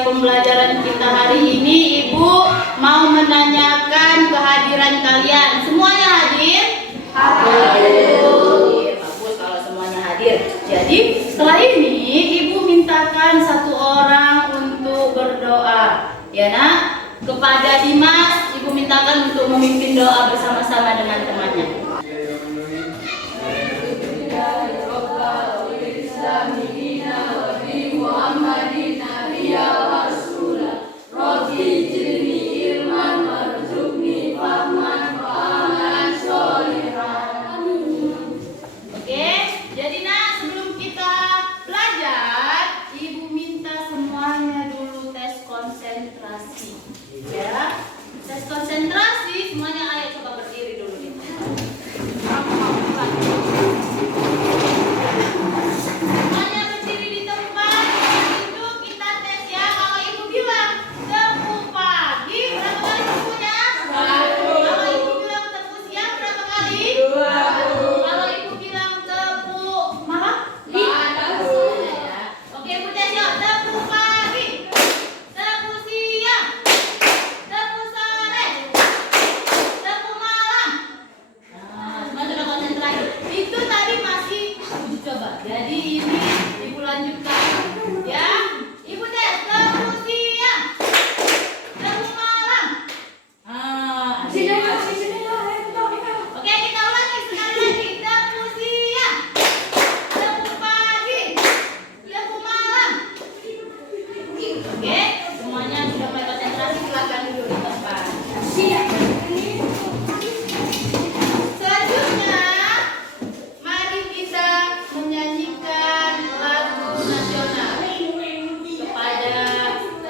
memulai pembelajaran kita hari ini, Ibu mau menanyakan kehadiran kalian. Semuanya hadir? Hadir. Bagus kalau semuanya hadir. Jadi setelah ini Ibu mintakan satu orang untuk berdoa. Ya nak, kepada Dimas Ibu mintakan untuk memimpin doa bersama-sama dengan temannya. Konsentrasi semuanya, ayo coba berdiri dulu nih. Semuanya berdiri di tempat. Itu kita tes ya. Kalau Ibu bilang tepuk pagi, berapa kali tepuknya? 1. Kalau Ibu bilang tepuk siang, berapa kali? 2. Kalau Ibu bilang tepuk malam? 5. Oke, Ibu tes ya. Tepuk pagi, tepuk siang, tepuk sore, tepuk malam. Nah, semua sudah konsentrasi. Itu tadi masih uji coba. Jadi ini Ibu lanjutkan ya. Ibu tes tepuk siang, tepuk malam. Oke, kita ulangi sekali lagi. Tepuk siang, tepuk pagi, tepuk malam. Oke, semuanya sudah mulai konsentrasi, silakan duduk di tempat. Selanjutnya, mari kita menyanyikan lagu nasional kepada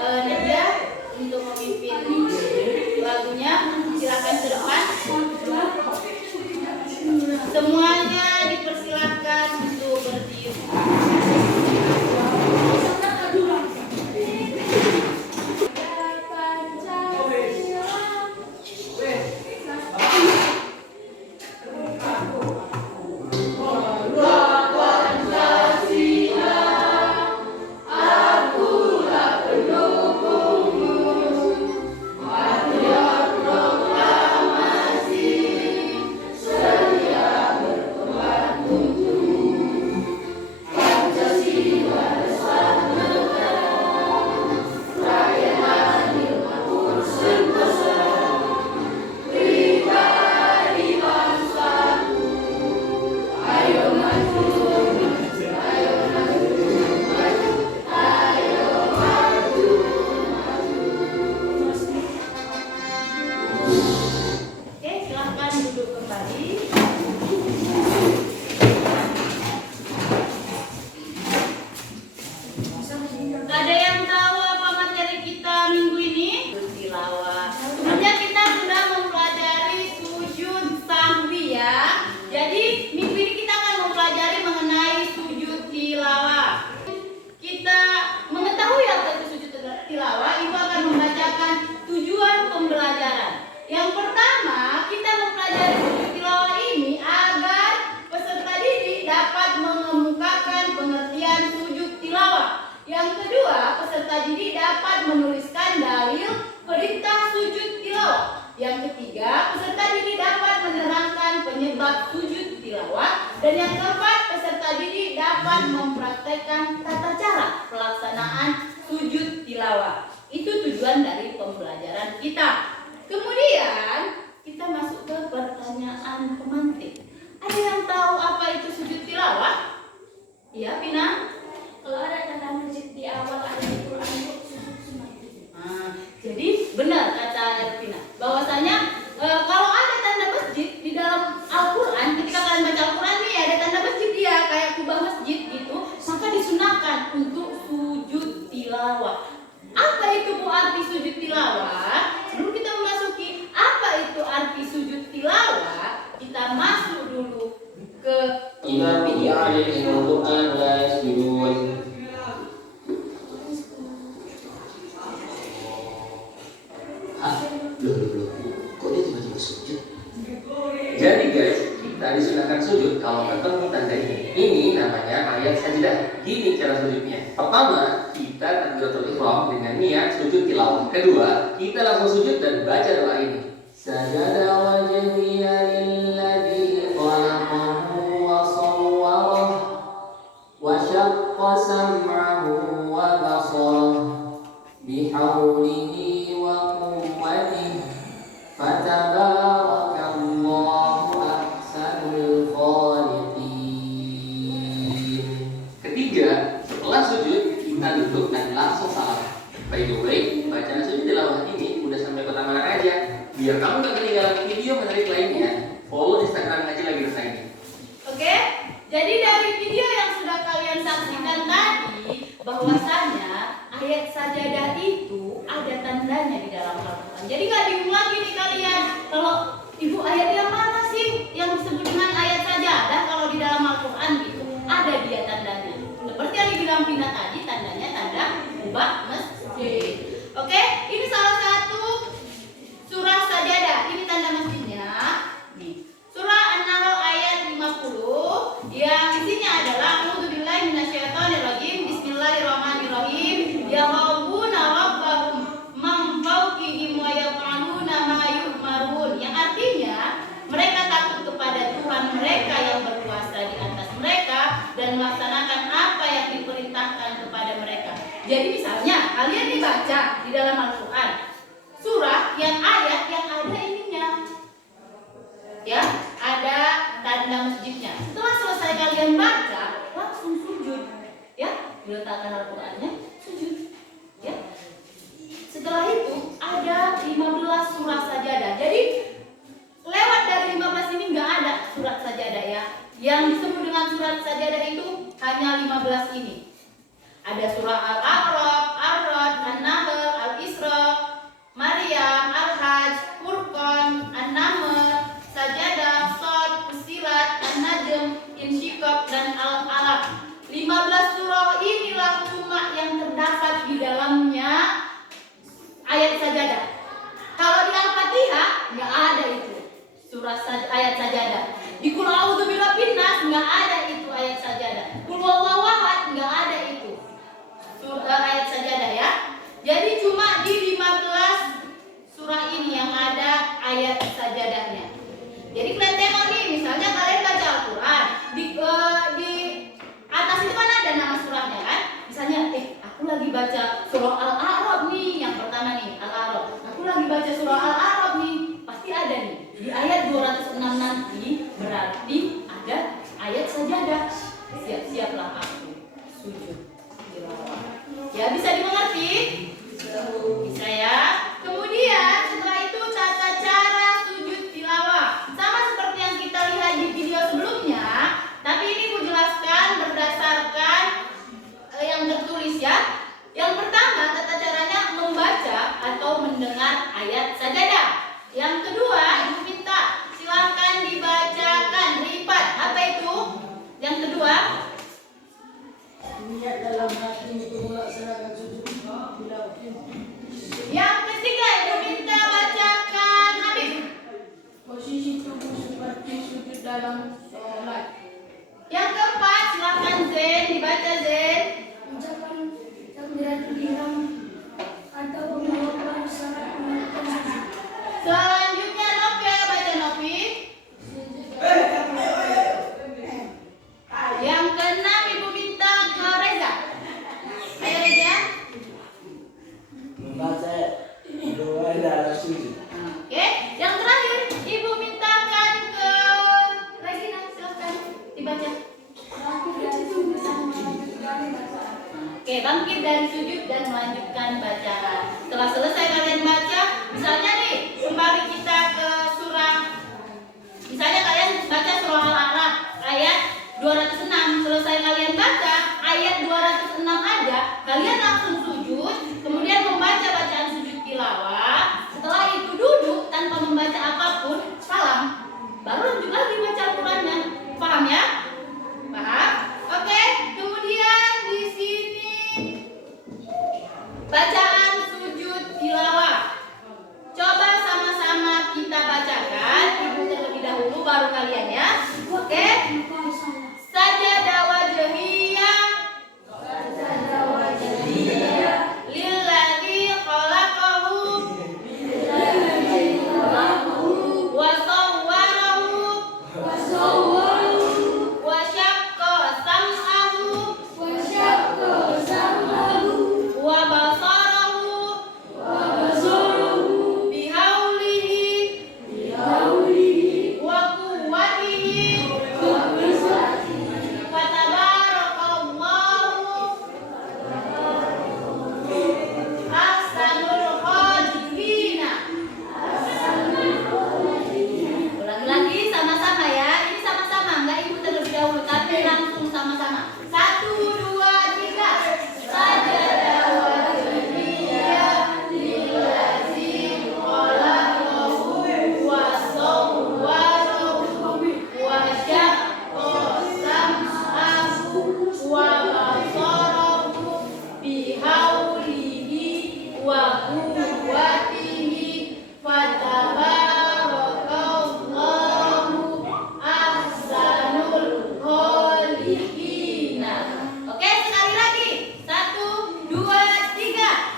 Nadia untuk memimpin lagunya. Silakan ke depan. Semuanya dipersilakan untuk berdiri. Oke, silakan duduk kembali. Ada yang tahu apa materi kita minggu ini? Tilawah. Sebelumnya kita sudah mempelajari sujud sahwi ya. Jadi minggu ini kita akan mempelajari mengenai sujud tilawah. Kita mengetahui apa itu sujud tilawah, Ibu akan membacakan tujuan pembelajaran. Yang pertama, kita mempelajari sujud tilawah ini agar peserta didik dapat mengemukakan pengertian sujud tilawah. Yang kedua, peserta didik dapat menuliskan dalil perintah sujud tilawah. Yang ketiga, peserta didik dapat menerangkan penyebab sujud tilawah. Dan yang keempat, peserta didik dapat mempraktekkan tata cara pelaksanaan sujud tilawah. Itu tujuan dari pembelajaran kita. Kemudian kita masuk ke pertanyaan pemantik. Ada yang tahu apa itu sujud tilawah? Iya, Pina? Kalau ada tanda masjid di awal ada di Quran itu sujud sunat. Jadi benar kata Ervina bahwasanya kalau ada tanda masjid di dalam Al-Quran, ketika kalian baca Al-Quran nih ada tanda masjid dia kayak kubah masjid gitu, maka disunahkan untuk sujud tilawah. Apa itu Bu arti sujud tilawah? Sebelum kita memasuki apa itu arti sujud tilawah, kita masuk dulu ke video. Jadi guys, kita karena disunahkan sujud kalau ketemu tanda ini. Ini namanya ayat sajadah. Gini cara sujudnya. Pertama, kita takbiratul ihram dengan niat sujud tilawah. Kedua, kita langsung sujud dan baca doa ini. Sajada wajhiya lilladzi khalaqahu wa sawwarahu wa syaqqa sam'ahu wa basarahu bihaulihi wa quwwatihi fatabarakallahu ahsanul khaliqin. Ketiga, setelah sujud kita duduk dan langsung salam. By the way, bacaan sujud tilawah ini udah sampai kota mana aja. Biar kamu gak ketinggalan video menarik lainnya, follow Instagram Ngaji Lagi Resah ini. Oke, jadi dari video yang sudah kalian saksikan tadi, bahwasannya ayat sajadah itu ada tandanya di dalam Al-Quran. Jadi nggak diulang lagi nih kalian. Kalau ibu ayat yang mana sih yang disebut dengan ayat sajadah? Kalau di dalam Al-Quran gitu ada dia tandanya. Seperti yang dibilang Pina tadi, tandanya tanda ubah masjid. Oke, ini salah satu surah sajadah. Ini tanda masjidnya. Nih, surah An-Nahl ayat 50 yang isinya adalah A'udzubillahi minasyaitonirrajim. Bismillahirrahmanirrahim. Ya rabbuna rabbahum man fawqihim wa yaf'aluna ma yu'marun. Yang artinya mereka takut kepada Tuhan mereka yang berkuasa di atas mereka dan melaksanakan apa yang diperintahkan kepada mereka. Jadi misalnya kalian dibaca di dalam Al-Quran surah yang ayat yang ada ininya, ya, ada tanda masjidnya. Setelah selesai kalian baca, langsung sujud, ya, diletakkan Al-Qurannya, sujud, ya. Setelah itu ada 15 surah sajadah. Jadi lewat dari 15 ini nggak ada surat sajadah, ya. Yang disebut dengan surat sajadah itu hanya 15 ini. Ada surah Al-A'raf, Ar-Ra'd, An-Nahl, Al-Isra, Maryam, Al-Hajj, Furqan, An-Naml, Sajadah, Shad, Fussilat, An-Najm, Insyiqaq, dan Al-Alaq. 15 surah inilah cuma yang terdapat di dalamnya ayat sajadah. Kalau di Al-Fatihah nggak ada itu ayat sajadah. Di Qul A'udzu Birabbin Nas nggak ada itu ayat sajadah. Qul Huwallahu Ahad nggak ada itu ayat sajadah, ya. Jadi cuma di 15 surah ini yang ada ayat sajadahnya. Jadi kalian tengok nih, misalnya kalian baca Al-Quran di atas itu kan ada nama surahnya kan. Misalnya, aku lagi baca surah Al-A'raf nih, yang pertama nih Al-A'raf. Aku lagi baca surah Al-A'raf nih, pasti ada nih di ayat 206 nanti berarti ada ayat sajadah. Siap-siaplah aku sujud. Ya, bisa dimengerti? Bisa, ya. Kemudian setelah itu tata cara sujud tilawah. Sama seperti yang kita lihat di video sebelumnya, tapi ini aku jelaskan berdasarkan yang tertulis, ya. Yang pertama, tata caranya membaca atau mendengar ayat sajadah. Yang kedua, ibu minta silakan dibacakan ripat. Apa itu? Yang kedua, niat dalam hati untuk melaksanakan sujud tilawah. yang ketiga, ibu minta bacakan Habib. Posisi tubuh seperti sujud dalam sholat. Yang keempat, silakan Zen, dibaca Zen. Ucapan takbiratul ihram atau Allahu salat melakukan sujud. Selanjutnya Novi, baca Novi. Yang keenam, ibu minta ke Reza. Ayo Reza. Membaca doa dalam sujud. Oke, yang terakhir, ibu mintakan ke Regina, silakan dibaca. Oke, bangkit dari sujud dan melanjutkan bacaan. Setelah selesai kalian baca, misalnya nih, kembali kita ke surah. Misalnya kalian baca surah Al-A'raf ayat 206. Selesai kalian baca ayat 206 aja, kalian langsung sujud, kemudian membaca bacaan sujud tilawah. Setelah itu duduk tanpa membaca apapun, salam. Baru lanjut lagi baca Al-Qur'annya. Paham, ya? Paham? Oke, kemudian di sini bacaan sujud tilawah. Coba sama-sama kita bacakan. Ibu terlebih dahulu baru kalian, ya. Oke? Sajadah wajhiyah lilladzi khalaqahu wa sawwarahu wa syaqqa sam'ahu wa basarahu bihaulihi wa quwwatihi wa tabarakallahu ahsanul khaliqina. Ulangi lagi sama-sama ya. Ini sama-sama, enggak ibu terlebih dahulu, tapi langsung sama-sama. 1, 2, 3. Sajadah wajhiyah lilladzi khalaqahu wa sawwarahu wa syaqqa sam'ahu wa basarahu bihaulihi wa quwwatihi fatabarakallahu ahsanul khaliqina. Oke, sekali lagi. 1, 2, 3.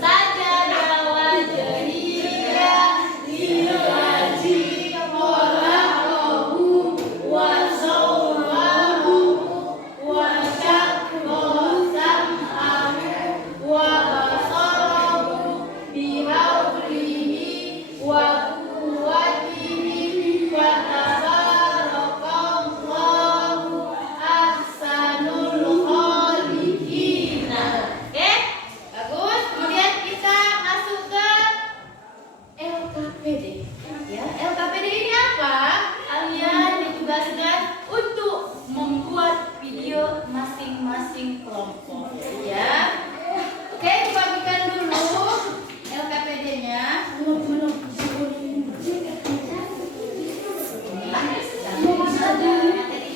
Sajadah wajhiyah lilladzi khalaqahu wa sawwarahu wa syaqqa sam'ahu wa basarahu bihaulihi wa quwwatihi wa tabarakallahu ahsanul khaliqina. Oke? Bagus. Kemudian kita masuk ke LKPD. Ya, LKPD ini apa? Kalian ditugaskan untuk membuat video masing-masing kelompok. Ya. Oke, dibagikan dulu LKPD-nya. Materinya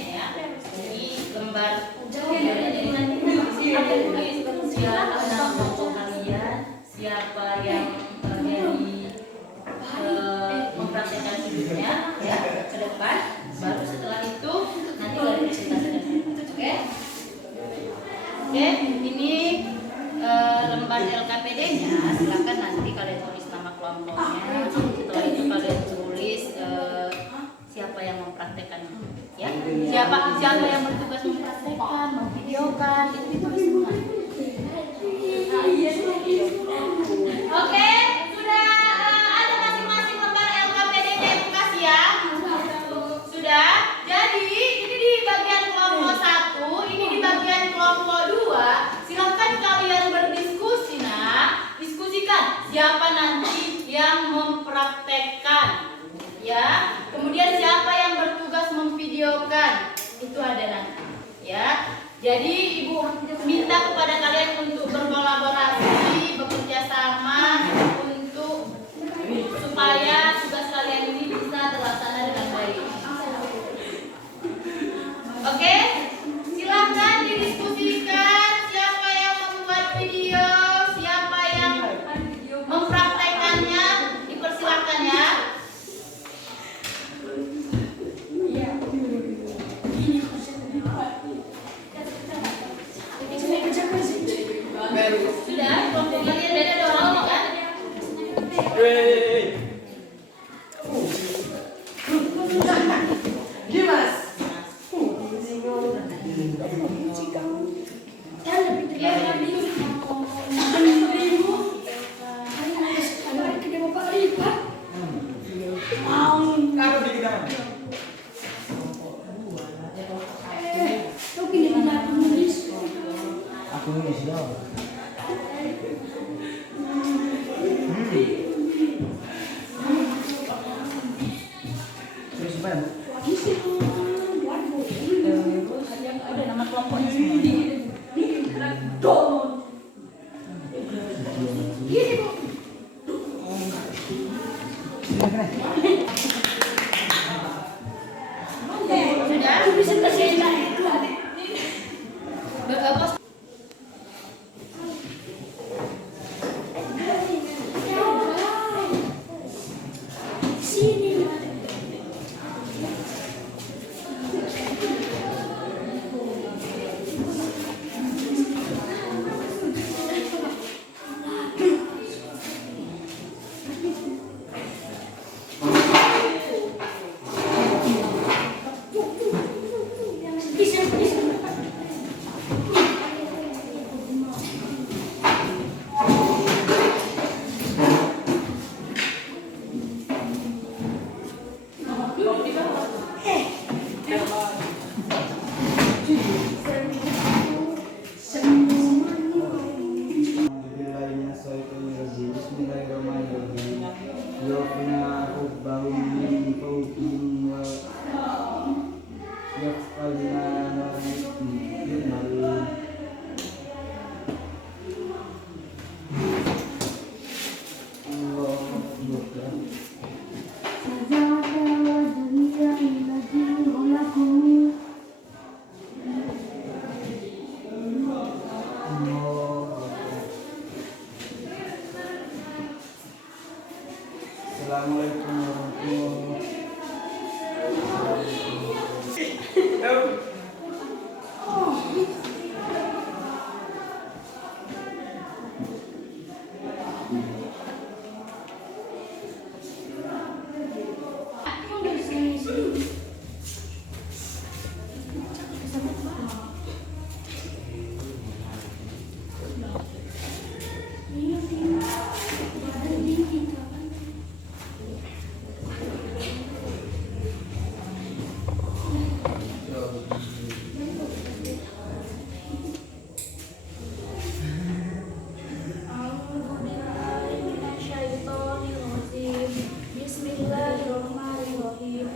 ya. Ini lembar siapa nama kelompok kalian, siapa yang menjadi mempraktekkan sudutnya ya ke depan. Baru setelah itu nanti baru dipresentasikan. Oke? Oke, ini lembar LKPD-nya. Silakan nanti kalian tulis nama kelompoknya. Setelah itu kalian tulis siapa yang mempraktekkan ya. Siapa yang bertugas mempraktekkan, memvideokan, itu ditulis semua. Oke, sudah ada masing-masing lembar LKPD-nya, Ibu kasih ya. Sudah. Jadi ini di bagian kelompok 1, ini di bagian kelompok 2. Silakan kalian berdiskusi, nah. Diskusikan siapa nanti yang mempraktekkan. Ya. Kemudian siapa yang bertugas memvideokan. Itu ada nanti, ya. Jadi Ibu minta kepada kalian untuk berkolaborasi, bekerja sama untuk supaya tugas kalian ini bisa terlaksana dengan baik. Oke, silakan didiskusikan siapa yang membuat video, siapa yang mempraktekannya, dipersilakan ya. Sudah, kelompok kalian ada orang kan? Dimas. Aku ini siapa? Terus apa? Ada nama kelompoknya semua. ربهم من فوقهم ويفعلون ما يؤمرون الله أكبر Assalamualaikum warahmatullahi wabarakatuh. Bismillahirrahmanirrahim.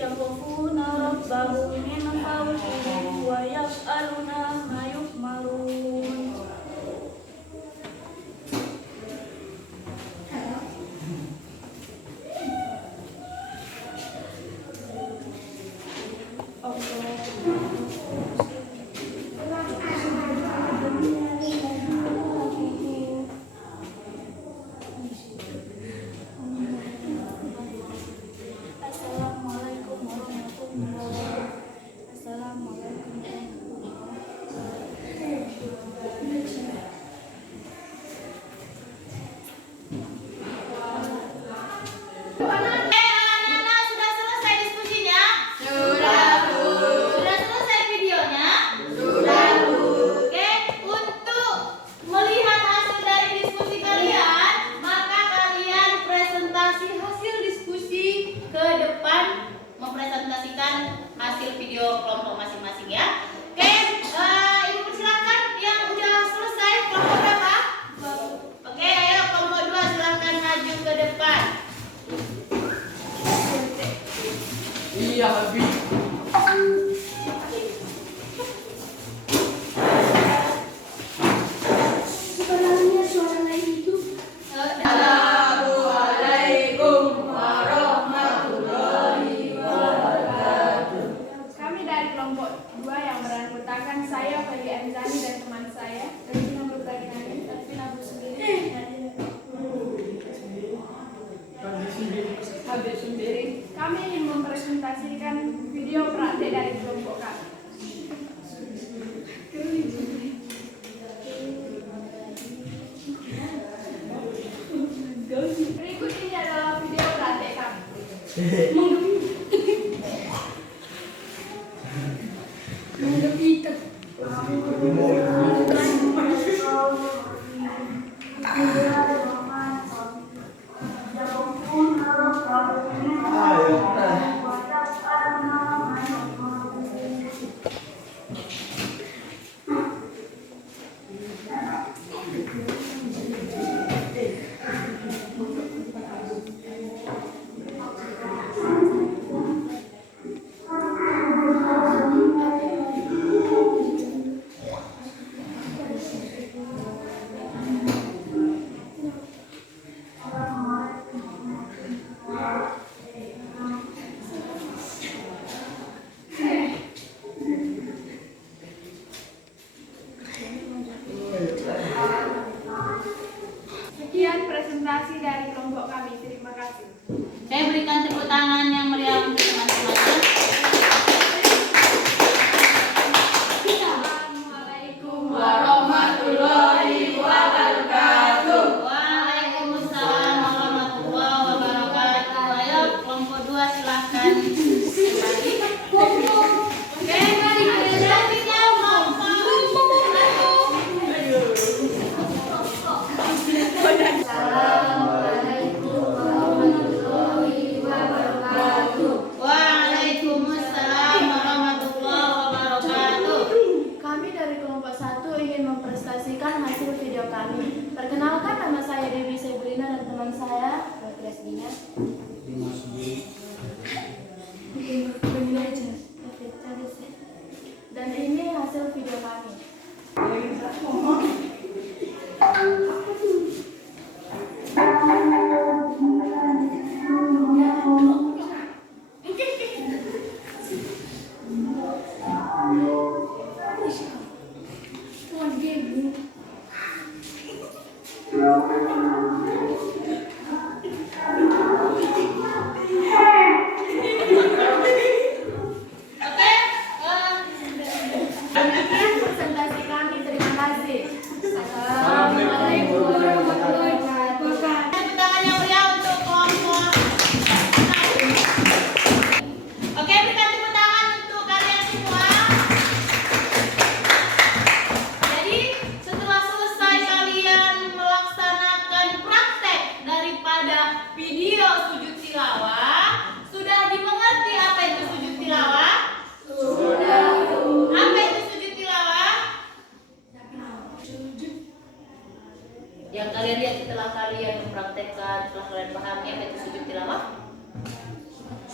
Yakhafuna rabbahum min fawqihim wa yaf'aluna ma yu'marun. Assalamualaikum warahmatullahi wabarakatuh. Assalamualaikum Anak-anak sudah selesai diskusinya? Sudah, Bu. Sudah selesai videonya? Sudah, Bu. Oke, untuk melihat hasil dari diskusi kalian, maka kalian presentasi hasil diskusi ke depan, mempresentasikan hasil video kelompok masing-masing ya. Oke, Ibu persilakan yang udah selesai kelompok berapa? Oke, ayo kelompok 2 silahkan maju ke depan. Iya, Abi. Sebenarnya suara lain itu Assalamualaikum warahmatullahi wabarakatuh. Kami dari kelompok 2 yang beranggotakan saya, Feli Anzani dan teman saya, Regina Berbaginani, tapi lagu sendiri. Habib sendiri. Kami ingin mempresentasikan video praktek dari kelompok kami. Berikut ini adalah video praktek kami. Sekian presentasi dari kelompok kami. Terima kasih. Saya berikan tepuk tangan yang meriah untuk teman-teman. Assalamualaikum Warahmatullahi wabarakatuh. Waalaikumsalam warahmatullahi wabarakatuh. Ayo kelompok 2 silahkan kembali. Oke, mari selanjutnya kelompok 1. Assalamualaikum warahmatullahi wabarakatuh.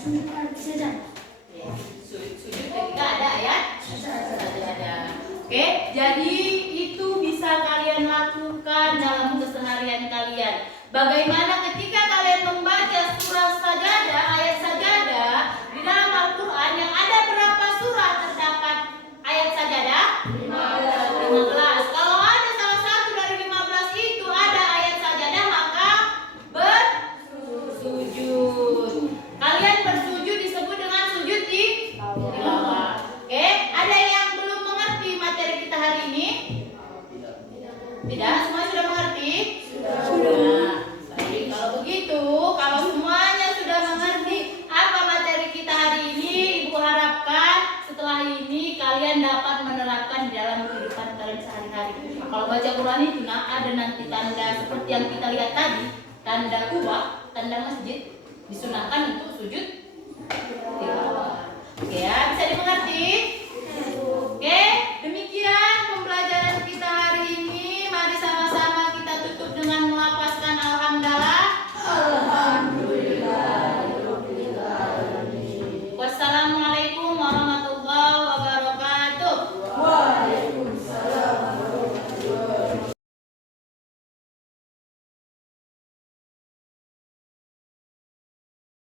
Saja. Sujud ketika ada ayat sajadah. Oke, jadi itu bisa kalian lakukan dalam keseharian kalian. Bagaimana ketika kalian membaca surah sajadah, ayat sajadah di dalam Al-Quran yang ada berapa surah terdapat ayat sajadah? 15. Kalau ada salah satu dari 15 itu ada ayat sajadah, maka bersujud. Kalian bersujud disebut dengan sujud tilawah. Oke, ada yang belum mengerti materi kita hari ini? Tidak, semua sudah mengerti? Sudah. Baik, kalau begitu, kalau semuanya sudah mengerti apa materi kita hari ini, Ibu harapkan setelah ini kalian dapat menerapkan di dalam kehidupan kalian sehari-hari. Kalau baca Quran itu ada nanti tanda seperti yang kita lihat tadi, tanda kubah, tanda masjid, disunahkan untuk sujud